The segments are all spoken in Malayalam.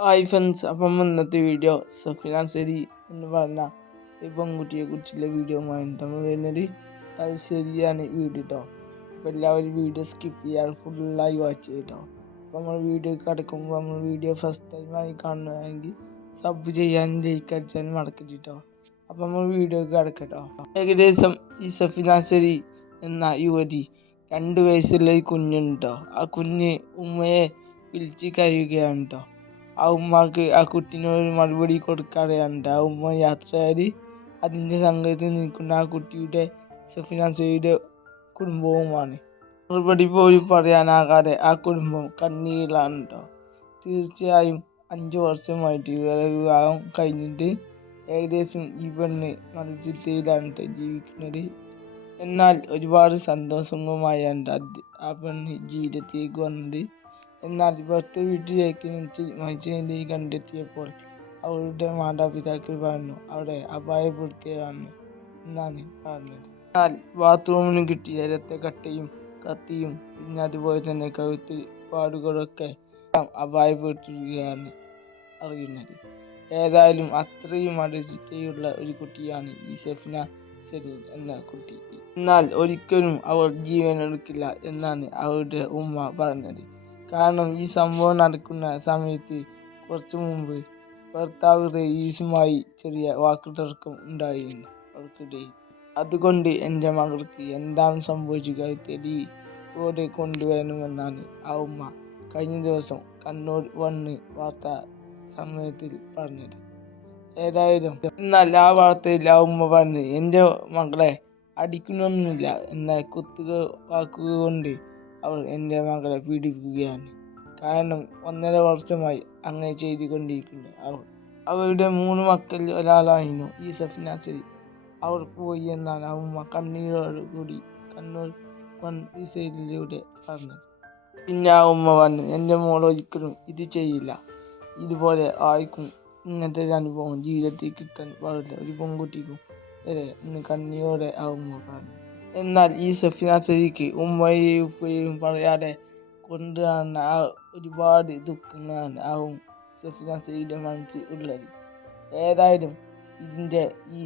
ഹായ് ഫ്രണ്ട്സ് അപ്പം ഇന്നത്തെ വീഡിയോ സഫിനാൻ സരി എന്ന് പറഞ്ഞ ഈ പെൺകുട്ടിയെ കുറിച്ചുള്ള വീഡിയോ നമ്മൾ വരുന്നത്. ശരിയാണ് വീഡിയോ കേട്ടോ അപ്പോൾ എല്ലാവരും വീഡിയോ സ്കിപ്പ് ചെയ്യാതെ ഫുള്ളായി വാച്ച് ചെയ്യട്ടോ അപ്പോൾ നമ്മൾ വീഡിയോ കിടക്കുമ്പോൾ നമ്മൾ വീഡിയോ ഫസ്റ്റ് ടൈമായി കാണുകയാണെങ്കിൽ സബ് ചെയ്യാനും ലൈക്ക് അടിച്ചാലും മടക്കിട്ട് കേട്ടോ അപ്പോൾ നമ്മൾ വീഡിയോ കിടക്കട്ടോ ഏകദേശം ഈ സഫിനാ സരി എന്ന യുവതി രണ്ട് വയസ്സുള്ള ഒരു കുഞ്ഞുണ്ടോ ആ കുഞ്ഞ് ഉമ്മയെ വിളിച്ച് കരയുകയാണ് കേട്ടോ ആ ഉമ്മക്ക് ആ കുട്ടീനോട് മറുപടി കൊടുക്കാതെയുണ്ട് ആ ഉമ്മ യാത്രയായി അതിന്റെ സംഘത്തിൽ നിൽക്കുന്ന ആ കുട്ടിയുടെ സഫിനാസയുടെ കുടുംബവുമാണ്. മറുപടി പോലും പറയാനാകാതെ ആ കുടുംബം കണ്ണീരിലാണ് കേട്ടോ തീർച്ചയായും അഞ്ച് വർഷമായിട്ട് ഇവരെ വിവാഹം കഴിഞ്ഞിട്ട് ഏകദേശം ഈ പെണ്ണ് മതചിട്ടയിലാണ് ട്ടോ ജീവിക്കുന്നത്. എന്നാൽ ഒരുപാട് സന്തോഷങ്ങളുമായാണ് ആ പെണ്ണ് ജീവിതത്തിലേക്ക് വന്നത്. എന്നാൽ ഭർത്തു വീട്ടിലേക്ക് മത്സ്യനെ കണ്ടെത്തിയപ്പോൾ അവളുടെ മാതാപിതാക്കൾ പറഞ്ഞു അവിടെ അപായപ്പെടുത്തിയതാണ് എന്നാണ് പറഞ്ഞത്. എന്നാൽ ബാത്റൂമിന് കിട്ടിയ രക്തക്കട്ടയും കത്തിയും പിന്നെ അതുപോലെ തന്നെ കഴുത്ത് പാടുകളൊക്കെ അപായപ്പെടുത്തുകയാണ് അറിയുന്നത്. ഏതായാലും അത്രയും അടച്ചിട്ടയുള്ള ഒരു കുട്ടിയാണ് ഈ സെഫിന സെലീൻ എന്ന കുട്ടി. എന്നാൽ ഒരിക്കലും അവർ ജീവൻ എടുക്കില്ല എന്നാണ് അവരുടെ ഉമ്മ പറഞ്ഞത്. കാരണം ഈ സംഭവം നടക്കുന്ന സമയത്ത് കുറച്ചു മുമ്പ് ഭർത്താവ് റയീസുമായി ചെറിയ വാക്കുതർക്കം ഉണ്ടായിരുന്നു അവർക്കിടയിൽ അതുകൊണ്ട് എന്റെ മകൾക്ക് എന്താണ് സംഭവിക്കുക തെളിവോടെ കൊണ്ടുവരണമെന്നാണ് ആ ഉമ്മ കഴിഞ്ഞ ദിവസം കണ്ണൂർ വന്ന് വാർത്ത സമയത്തിൽ പറഞ്ഞത്. ഏതായാലും എന്നാൽ ആ വാർത്തയിൽ ആ ഉമ്മ പറഞ്ഞ് എന്റെ മകളെ അടിക്കുന്നൊന്നുമില്ല എന്നാൽ കുത്തുക വാക്കുക കൊണ്ട് അവർ എന്റെ മകളെ പീഡിപ്പിക്കുകയാണ്. കാരണം ഒന്നര വർഷമായി അങ്ങനെ ചെയ്തുകൊണ്ടിരിക്കുന്നു അവൾ. അവരുടെ മൂന്ന് മക്കളിൽ ഒരാളായിരുന്നു ഈ സഫ്നാസരി അവൾ പോയി എന്നാണ് അമ്മ കണ്ണീരോട് കൂടി കണ്ണൂർ സൈഡിലൂടെ പറഞ്ഞത്. പിന്നെ ആ ഉമ്മ പറഞ്ഞു എന്റെ മോൾ ഒരിക്കലും ഇത് ചെയ്യില്ല. ഇതുപോലെ ആയിക്കും ഇങ്ങനത്തെ ഒരു അനുഭവം ജീവിതത്തിൽ കിട്ടാൻ പാടില്ല. ഒരു പെൺകുട്ടിക്കും വരെ ഇന്ന് കണ്ണിയോടെ ആ ഉമ്മ പറഞ്ഞു. എന്നാൽ ഈ സഫിനാസരിക്ക് ഉമ്മയും ഉപ്പയും പറയാതെ കൊണ്ടുവന്ന ആ ഒരുപാട് ദുഃഖങ്ങളാണ് സഫിന സഫിനാസരിയുടെ മനസ്സിൽ ഉള്ളത്. ഏതായാലും ഇതിന്റെ ഈ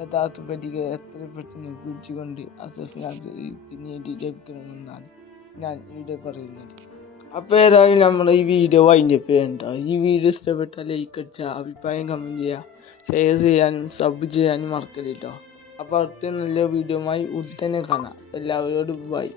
യഥാർത്ഥ പറ്റിക എത്ര പെട്ടെന്ന് പിടിച്ചുകൊണ്ട് ആ സഫിനാസരിക്ക് നീതി ലഭിക്കണമെന്നാണ് ഞാൻ ഇവിടെ പറയുന്നത്. അപ്പോൾ ഏതായാലും നമ്മൾ ഈ വീഡിയോ വൈൻഡപ്പ് ഈ വീഡിയോ ഇഷ്ടപ്പെട്ടാൽ ലൈക്ക് അടിച്ചാൽ അഭിപ്രായം കമന്റ് ചെയ്യുക. ഷെയർ ചെയ്യാനും സബ് ചെയ്യാനും മറക്കരുത് കേട്ടോ അപ്പോൾ അടുത്ത നല്ല വീഡിയോയുമായി ഉടനെ കാണാം. എല്ലാവരോടും ബൈ